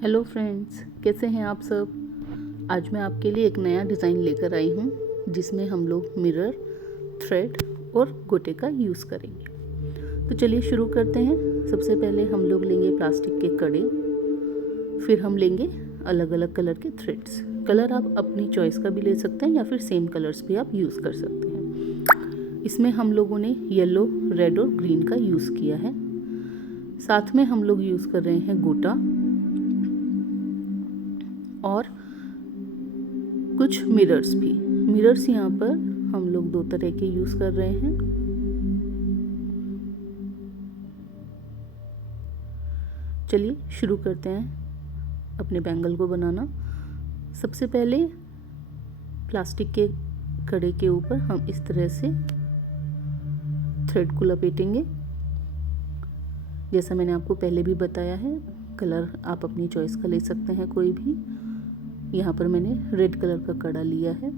Hello friends, कैसे हैं आप सब। आज मैं आपके लिए एक नया डिज़ाइन लेकर आई हूँ जिसमें हम लोग मिरर, थ्रेड और गोटे का यूज़ करेंगे। तो चलिए शुरू करते हैं। सबसे पहले हम लोग लेंगे प्लास्टिक के कड़े, फिर हम लेंगे अलग अलग कलर के थ्रेड्स। कलर आप अपनी चॉइस का भी ले सकते हैं या फिर सेम कलर्स भी आप यूज़ कर सकते हैं। इसमें हम लोगों ने येलो, रेड और ग्रीन का यूज़ किया है। साथ में हम लोग यूज़ कर रहे हैं गोटा और कुछ मिरर्स भी। मिरर्स यहाँ पर हम लोग दो तरह के यूज़ कर रहे हैं। चलिए शुरू करते हैं अपने बैंगल को बनाना। सबसे पहले प्लास्टिक के कड़े के ऊपर हम इस तरह से थ्रेड को लपेटेंगे। जैसा मैंने आपको पहले भी बताया है, कलर आप अपनी चॉइस का ले सकते हैं कोई भी। यहाँ पर मैंने रेड कलर का कड़ा लिया है।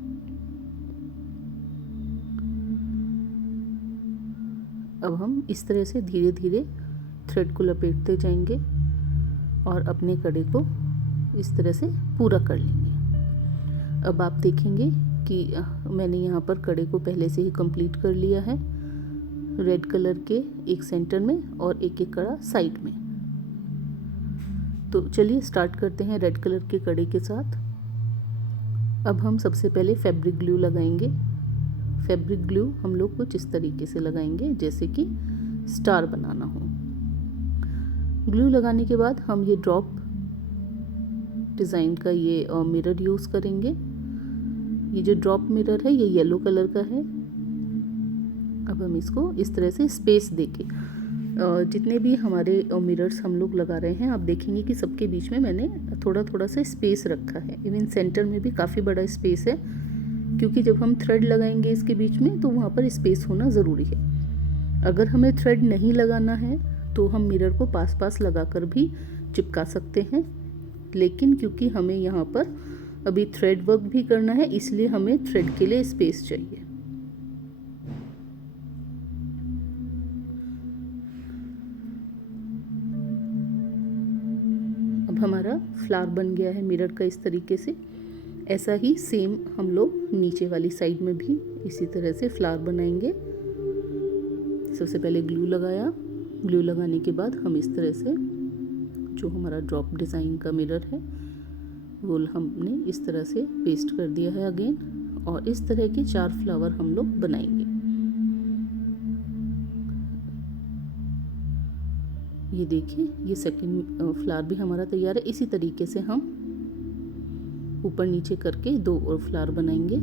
अब हम इस तरह से धीरे धीरे थ्रेड को लपेटते जाएंगे और अपने कड़े को इस तरह से पूरा कर लेंगे। अब आप देखेंगे कि मैंने यहाँ पर कड़े को पहले से ही कंप्लीट कर लिया है। रेड कलर के एक सेंटर में और एक एक कड़ा साइड में। तो चलिए स्टार्ट करते हैं रेड कलर के कड़े के साथ। अब हम सबसे पहले फैब्रिक ग्लू लगाएंगे। फैब्रिक ग्लू हम लोग कुछ इस तरीके से लगाएंगे जैसे कि स्टार बनाना हो। ग्लू लगाने के बाद हम ये ड्रॉप डिज़ाइन का ये मिरर यूज़ करेंगे। ये जो ड्रॉप मिरर है ये येलो कलर का है। अब हम इसको इस तरह से स्पेस देके जितने भी हमारे मिरर्स हम लोग लगा रहे हैं, आप देखेंगे कि सबके बीच में मैंने थोड़ा थोड़ा सा स्पेस रखा है। इवन सेंटर में भी काफ़ी बड़ा स्पेस है, क्योंकि जब हम थ्रेड लगाएंगे इसके बीच में तो वहाँ पर स्पेस होना ज़रूरी है। अगर हमें थ्रेड नहीं लगाना है तो हम मिरर को पास पास लगा कर भी चिपका सकते हैं, लेकिन क्योंकि हमें यहाँ पर अभी थ्रेड वर्क भी करना है, इसलिए हमें थ्रेड के लिए स्पेस चाहिए। हमारा फ्लावर बन गया है मिरर का इस तरीके से। ऐसा ही सेम हम लोग नीचे वाली साइड में भी इसी तरह से फ्लावर बनाएंगे। सबसे पहले ग्लू लगाया। ग्लू लगाने के बाद हम इस तरह से जो हमारा ड्रॉप डिज़ाइन का मिरर है वो हमने इस तरह से पेस्ट कर दिया है अगेन, और इस तरह के 4 फ्लावर हम लोग बनाएंगे। ये देखिए, ये सेकंड फ्लावर भी हमारा तैयार है। इसी तरीके से हम ऊपर नीचे करके 2 और फ्लावर बनाएंगे।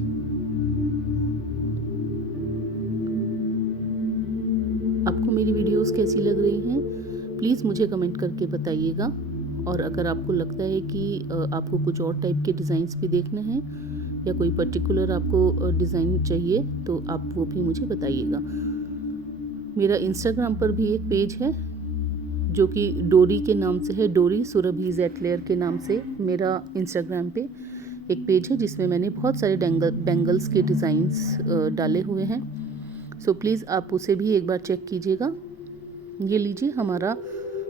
आपको मेरी वीडियोस कैसी लग रही हैं, प्लीज़ मुझे कमेंट करके बताइएगा। और अगर आपको लगता है कि आपको कुछ और टाइप के डिज़ाइंस भी देखने हैं या कोई पर्टिकुलर आपको डिज़ाइन चाहिए तो आप वो भी मुझे बताइएगा। मेरा इंस्टाग्राम पर भी एक पेज है जो कि डोरी के नाम से है। डोरी सुरभि ज़ेटलेयर के नाम से मेरा इंस्टाग्राम पे एक पेज है जिसमें मैंने बहुत सारे बैंगल्स के डिज़ाइंस डाले हुए हैं। सो प्लीज़ आप उसे भी एक बार चेक कीजिएगा। ये लीजिए, हमारा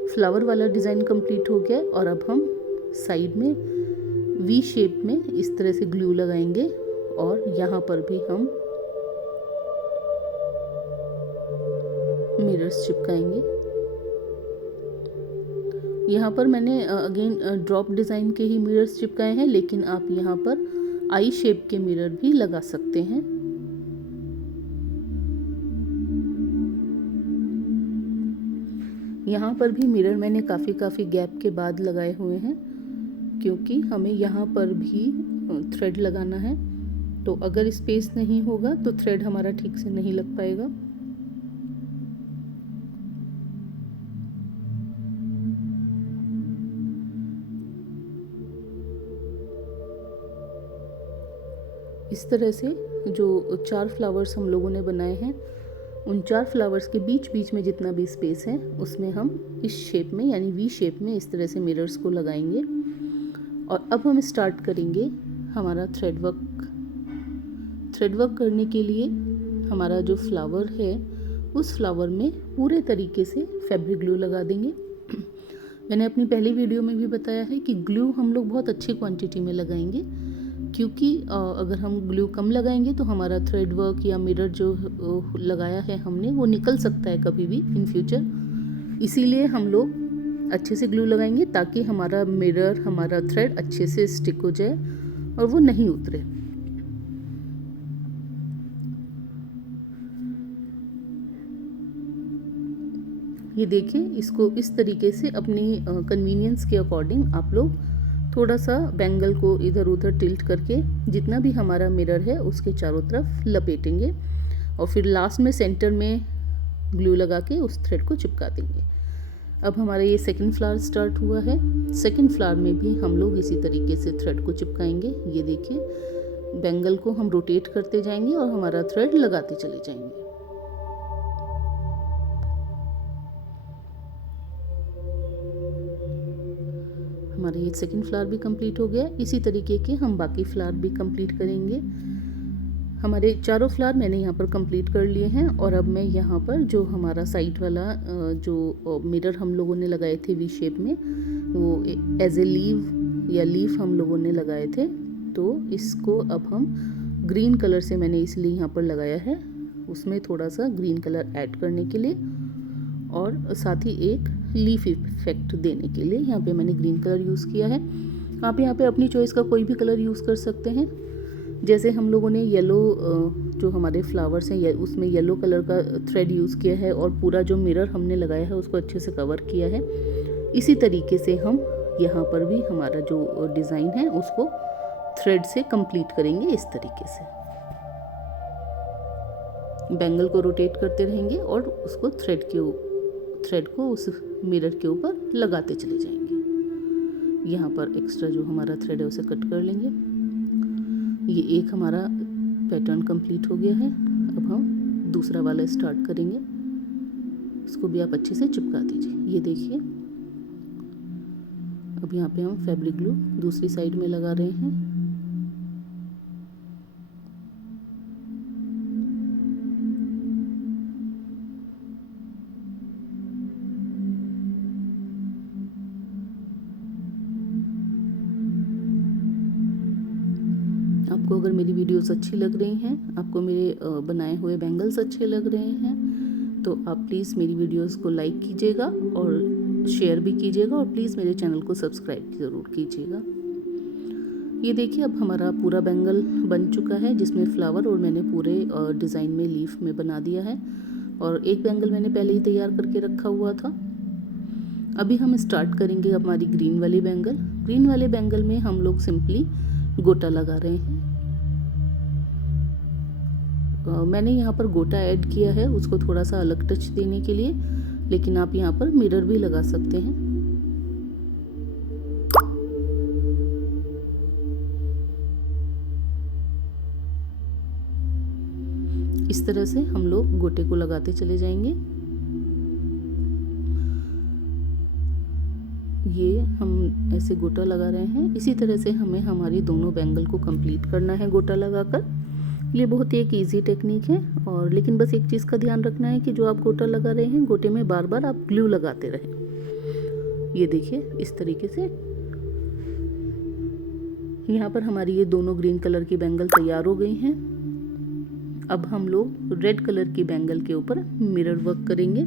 फ्लावर वाला डिज़ाइन कंप्लीट हो गया और अब हम साइड में वी शेप में इस तरह से ग्लू लगाएंगे और यहाँ पर भी हम मिरर्स चिपकाएंगे। यहाँ पर मैंने अगेन ड्रॉप डिज़ाइन के ही मिरर्स चिपकाए हैं, लेकिन आप यहाँ पर आई शेप के मिरर भी लगा सकते हैं। यहाँ पर भी मिरर मैंने काफ़ी गैप के बाद लगाए हुए हैं, क्योंकि हमें यहाँ पर भी थ्रेड लगाना है। तो अगर स्पेस नहीं होगा तो थ्रेड हमारा ठीक से नहीं लग पाएगा। इस तरह से जो 4 फ्लावर्स हम लोगों ने बनाए हैं, उन 4 फ्लावर्स के बीच बीच में जितना भी स्पेस है उसमें हम इस शेप में यानी वी शेप में इस तरह से मिरर्स को लगाएंगे। और अब हम स्टार्ट करेंगे हमारा थ्रेड वर्क। थ्रेड वर्क करने के लिए हमारा जो फ्लावर है उस फ्लावर में पूरे तरीके से फैब्रिक ग्लू लगा देंगे। मैंने अपनी पहली वीडियो में भी बताया है कि ग्लू हम लोग बहुत अच्छी क्वांटिटी में लगाएंगे, क्योंकि अगर हम ग्लू कम लगाएंगे तो हमारा थ्रेड वर्क या मिरर जो लगाया है हमने वो निकल सकता है कभी भी इन फ्यूचर। इसीलिए हम लोग अच्छे से ग्लू लगाएंगे ताकि हमारा मिरर, हमारा थ्रेड अच्छे से स्टिक हो जाए और वो नहीं उतरे। ये देखिए, इसको इस तरीके से अपनी कन्वीनियंस के अकॉर्डिंग आप लोग थोड़ा सा बैंगल को इधर उधर टिल्ट करके जितना भी हमारा मिरर है उसके चारों तरफ लपेटेंगे और फिर लास्ट में सेंटर में ग्लू लगा के उस थ्रेड को चिपका देंगे। अब हमारा ये सेकंड फ्लावर स्टार्ट हुआ है। सेकंड फ्लावर में भी हम लोग इसी तरीके से थ्रेड को चिपकाएंगे। ये देखिए, बैंगल को हम रोटेट करते जाएंगे और हमारा थ्रेड लगाते चले जाएंगे। हमारा ये सेकंड फ्लावर भी कंप्लीट हो गया। इसी तरीके के हम बाकी फ्लावर भी कंप्लीट करेंगे। हमारे चारों फ्लावर मैंने यहाँ पर कंप्लीट कर लिए हैं और अब मैं यहाँ पर जो हमारा साइड वाला जो मिरर हम लोगों ने लगाए थे वी शेप में, वो एज ए लीव या लीफ हम लोगों ने लगाए थे, तो इसको अब हम ग्रीन कलर से मैंने इसलिए यहाँ पर लगाया है, उसमें थोड़ा सा ग्रीन कलर ऐड करने के लिए और साथ ही एक लीफ इफेक्ट देने के लिए यहाँ पे मैंने ग्रीन कलर यूज़ किया है। आप यहाँ पे अपनी चॉइस का कोई भी कलर यूज़ कर सकते हैं। जैसे हम लोगों ने येलो जो हमारे फ्लावर्स हैं उसमें येलो कलर का थ्रेड यूज़ किया है और पूरा जो मिरर हमने लगाया है उसको अच्छे से कवर किया है। इसी तरीके से हम यहाँ पर भी हमारा जो डिज़ाइन है उसको थ्रेड से कंप्लीट करेंगे। इस तरीके से बैंगल को रोटेट करते रहेंगे और उसको थ्रेड को उस मिरर के ऊपर लगाते चले जाएंगे। यहाँ पर एक्स्ट्रा जो हमारा थ्रेड है उसे कट कर लेंगे। ये एक हमारा पैटर्न कंप्लीट हो गया है। अब हम दूसरा वाला स्टार्ट करेंगे। इसको भी आप अच्छे से चिपका दीजिए। ये देखिए, अब यहाँ पे हम फैब्रिक ग्लू दूसरी साइड में लगा रहे हैं। आपको अगर मेरी वीडियोस अच्छी लग रही हैं, आपको मेरे बनाए हुए बैंगल्स अच्छे लग रहे हैं, तो आप प्लीज़ मेरी वीडियोस को लाइक कीजिएगा और शेयर भी कीजिएगा और प्लीज़ मेरे चैनल को सब्सक्राइब ज़रूर कीजिएगा। ये देखिए, अब हमारा पूरा बैंगल बन चुका है जिसमें फ्लावर और मैंने पूरे डिज़ाइन में लीफ में बना दिया है और एक बैंगल मैंने पहले ही तैयार करके रखा हुआ था। अभी हम स्टार्ट करेंगे हमारी ग्रीन वाली बैंगल। ग्रीन वाले बैंगल में हम लोग सिंपली गोटा लगा रहे हैं। मैंने यहाँ पर गोटा ऐड किया है उसको थोड़ा सा अलग टच देने के लिए, लेकिन आप यहाँ पर मिरर भी लगा सकते हैं। इस तरह से हम लोग गोटे को लगाते चले जाएंगे। ये हम ऐसे गोटा लगा रहे हैं। इसी तरह से हमें हमारी दोनों बैंगल को कंप्लीट करना है गोटा लगाकर। ये बहुत ही एक इजी टेक्निक है और लेकिन बस एक चीज़ का ध्यान रखना है कि जो आप गोटा लगा रहे हैं गोटे में बार बार आप ग्लू लगाते रहें। ये देखिए, इस तरीके से यहाँ पर हमारी ये दोनों ग्रीन कलर की बैंगल तैयार हो गई हैं। अब हम लोग रेड कलर की बैंगल के ऊपर मिरर वर्क करेंगे।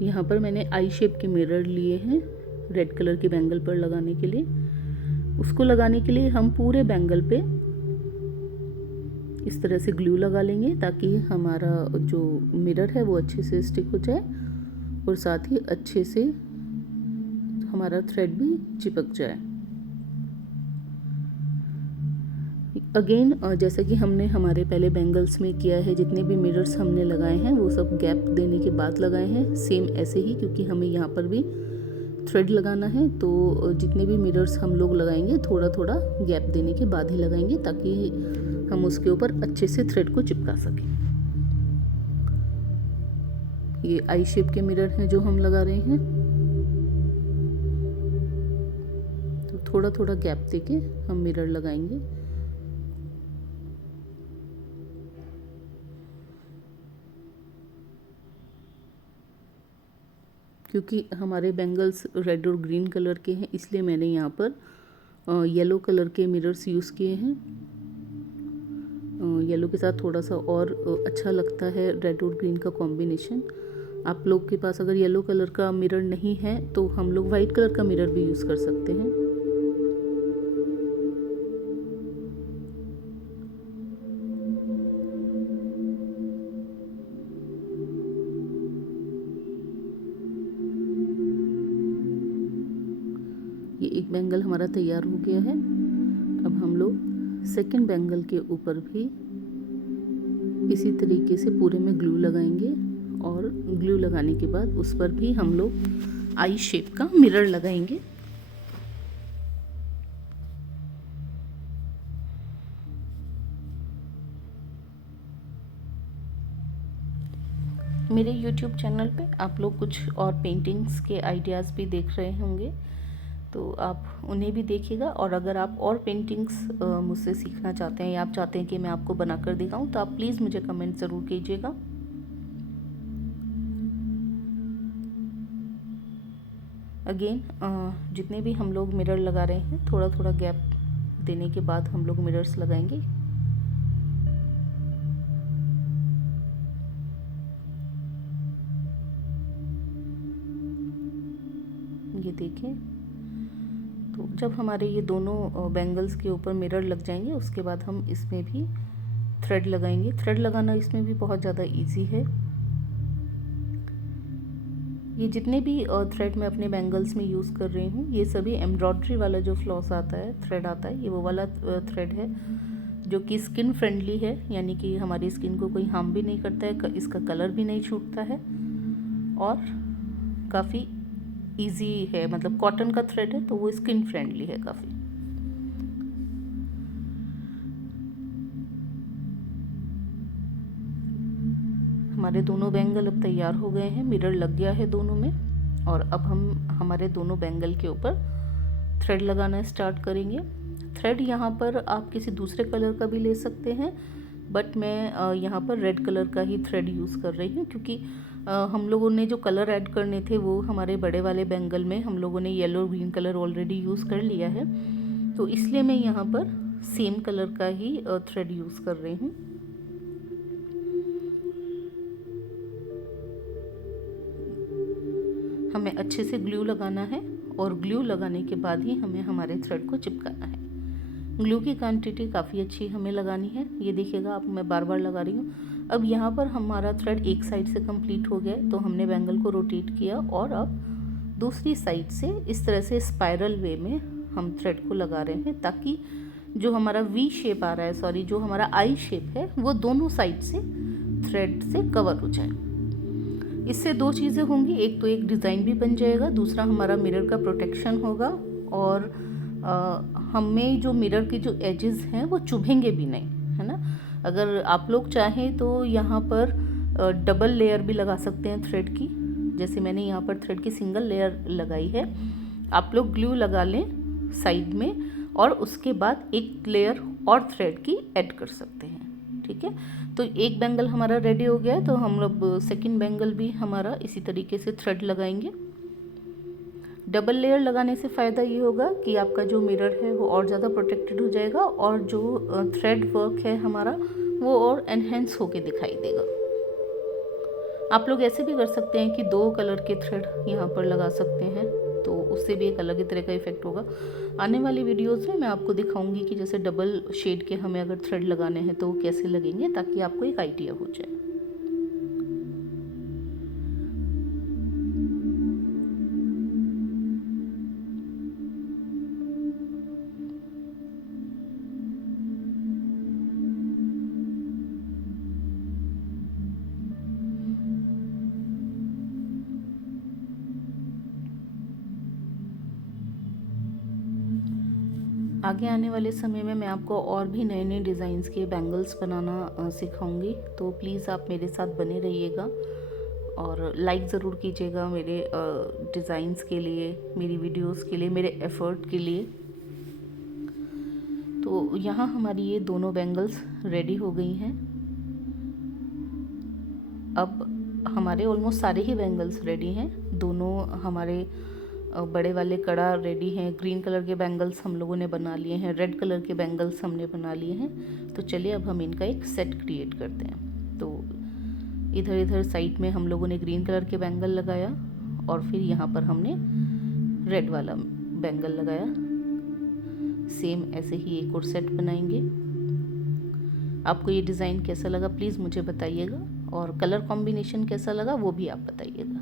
यहाँ पर मैंने आई शेप के मिरर लिए हैं रेड कलर की बैंगल पर लगाने के लिए। उसको लगाने के लिए हम पूरे बैंगल पे इस तरह से ग्लू लगा लेंगे ताकि हमारा जो मिरर है वो अच्छे से स्टिक हो जाए और साथ ही अच्छे से हमारा थ्रेड भी चिपक जाए। अगेन जैसा कि हमने हमारे पहले बैंगल्स में किया है, जितने भी मिरर्स हमने लगाए हैं वो सब गैप देने के बाद लगाए हैं, सेम ऐसे ही, क्योंकि हमें यहाँ पर भी थ्रेड लगाना है। तो जितने भी मिरर्स हम लोग लगाएंगे थोड़ा थोड़ा गैप देने के बाद ही लगाएंगे ताकि हम उसके ऊपर अच्छे से थ्रेड को चिपका सकें। ये आई शेप के मिरर हैं जो हम लगा रहे हैं, तो थोड़ा थोड़ा गैप देके हम मिरर लगाएंगे। क्योंकि हमारे बैंगल्स रेड और ग्रीन कलर के हैं, इसलिए मैंने यहाँ पर येलो कलर के मिरर्स यूज़ किए हैं। येलो के साथ थोड़ा सा और अच्छा लगता है रेड और ग्रीन का कॉम्बिनेशन। आप लोग के पास अगर येलो कलर का मिरर नहीं है तो हम लोग वाइट कलर का मिरर भी यूज़ कर सकते हैं। ये एक बैंगल हमारा तैयार हो गया है। अब हम लोग सेकंड बैंगल के ऊपर भी इसी तरीके से पूरे में ग्लू लगाएंगे और ग्लू लगाने के बाद उस पर भी हम लोग आई शेप का मिरर लगाएंगे। मेरे YouTube चैनल पे आप लोग कुछ और पेंटिंग्स के आइडियाज़ भी देख रहे होंगे, तो आप उन्हें भी देखिएगा। और अगर आप और पेंटिंग्स मुझसे सीखना चाहते हैं या आप चाहते हैं कि मैं आपको बनाकर दिखाऊं, तो आप प्लीज़ मुझे कमेंट ज़रूर कीजिएगा। अगेन जितने भी हम लोग मिरर लगा रहे हैं, थोड़ा थोड़ा गैप देने के बाद हम लोग मिरर्स लगाएंगे। ये देखें, तो जब हमारे ये दोनों बैंगल्स के ऊपर मिरर लग जाएंगे, उसके बाद हम इसमें भी थ्रेड लगाएंगे। थ्रेड लगाना इसमें भी बहुत ज़्यादा इजी है। ये जितने भी थ्रेड मैं अपने बैंगल्स में यूज़ कर रही हूँ, ये सभी एम्ब्रॉयडरी वाला जो फ्लॉस आता है, थ्रेड आता है, ये वो वाला थ्रेड है जो कि स्किन फ्रेंडली है, यानी कि हमारी स्किन को कोई हार्म भी नहीं करता है, इसका कलर भी नहीं छूटता है और काफ़ी इजी है। मतलब कॉटन का थ्रेड है तो वो स्किन फ्रेंडली है काफ़ी। हमारे दोनों बैंगल अब तैयार हो गए हैं, मिरर लग गया है दोनों में। और अब हम हमारे दोनों बैंगल के ऊपर थ्रेड लगाना स्टार्ट करेंगे। थ्रेड यहाँ पर आप किसी दूसरे कलर का भी ले सकते हैं, बट मैं यहाँ पर रेड कलर का ही थ्रेड यूज़ कर रही हूँ, क्योंकि हम लोगों ने जो कलर ऐड करने थे वो हमारे बड़े वाले बैंगल में हम लोगों ने येलो और ग्रीन कलर ऑलरेडी यूज़ कर लिया है, तो इसलिए मैं यहाँ पर सेम कलर का ही थ्रेड यूज़ कर रही हूँ। हमें अच्छे से ग्लू लगाना है और ग्लू लगाने के बाद ही हमें हमारे थ्रेड को चिपकाना है। ग्लू की क्वांटिटी काफ़ी अच्छी हमें लगानी है। ये देखिएगा, आप मैं बार बार लगा रही हूँ। अब यहाँ पर हमारा थ्रेड एक साइड से कंप्लीट हो गया, तो हमने बैंगल को रोटेट किया और अब दूसरी साइड से इस तरह से स्पाइरल वे में हम थ्रेड को लगा रहे हैं, ताकि जो हमारा वी शेप आ रहा है, सॉरी जो हमारा आई शेप है, वो दोनों साइड से थ्रेड से कवर हो जाए। इससे दो चीज़ें होंगी, एक तो एक डिज़ाइन भी बन जाएगा, दूसरा हमारा मिरर का प्रोटेक्शन होगा और हमें जो मिरर के जो एजेस हैं वो चुभेंगे भी नहीं, है ना। अगर आप लोग चाहें तो यहाँ पर डबल लेयर भी लगा सकते हैं थ्रेड की, जैसे मैंने यहाँ पर थ्रेड की सिंगल लेयर लगाई है। आप लोग ग्लू लगा लें साइड में और उसके बाद एक लेयर और थ्रेड की ऐड कर सकते हैं, ठीक है। तो एक बैंगल हमारा रेडी हो गया है, तो हम लोग सेकंड बैंगल भी हमारा इसी तरीके से थ्रेड लगाएंगे। डबल लेयर लगाने से फ़ायदा ये होगा कि आपका जो मिरर है वो और ज़्यादा प्रोटेक्टेड हो जाएगा और जो थ्रेड वर्क है हमारा वो और एनहेंस होके दिखाई देगा। आप लोग ऐसे भी कर सकते हैं कि दो कलर के थ्रेड यहाँ पर लगा सकते हैं, तो उससे भी एक अलग ही तरह का इफेक्ट होगा। आने वाली वीडियोस में मैं आपको दिखाऊंगी कि जैसे डबल शेड के हमें अगर थ्रेड लगाने हैं तो वो कैसे लगेंगे, ताकि आपको एक आइडिया हो जाए। आगे आने वाले समय में मैं आपको और भी नए नए डिज़ाइंस के बैंगल्स बनाना सिखाऊंगी, तो प्लीज़ आप मेरे साथ बने रहिएगा और लाइक ज़रूर कीजिएगा मेरे डिज़ाइंस के लिए, मेरी वीडियोस के लिए, मेरे एफ़र्ट के लिए। तो यहाँ हमारी ये दोनों बैंगल्स रेडी हो गई हैं। अब हमारे ऑलमोस्ट सारे ही बैंगल्स रेडी हैं। दोनों हमारे बड़े वाले कड़ा रेडी हैं। ग्रीन कलर के बैंगल्स हम लोगों ने बना लिए हैं, रेड कलर के बैंगल्स हमने बना लिए हैं। तो चलिए अब हम इनका एक सेट क्रिएट करते हैं। तो इधर इधर साइड में हम लोगों ने ग्रीन कलर के बैंगल लगाया और फिर यहाँ पर हमने रेड वाला बैंगल लगाया। सेम ऐसे ही एक और सेट बनाएंगे। आपको ये डिज़ाइन कैसा लगा प्लीज़ मुझे बताइएगा, और कलर कॉम्बिनेशन कैसा लगा वो भी आप बताइएगा।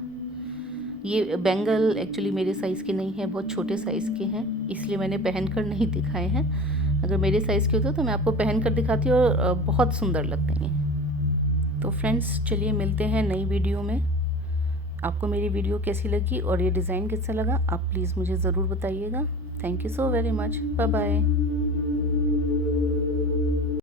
ये बैंगल एक्चुअली मेरे साइज़ के नहीं हैं, बहुत छोटे साइज़ के हैं, इसलिए मैंने पहन कर नहीं दिखाए हैं। अगर मेरे साइज़ के होते तो मैं आपको पहन कर दिखाती और बहुत सुंदर लगते हैं। तो फ्रेंड्स चलिए मिलते हैं नई वीडियो में। आपको मेरी वीडियो कैसी लगी और ये डिज़ाइन कैसा लगा आप प्लीज़ मुझे ज़रूर बताइएगा। Thank you so very much. Bye bye.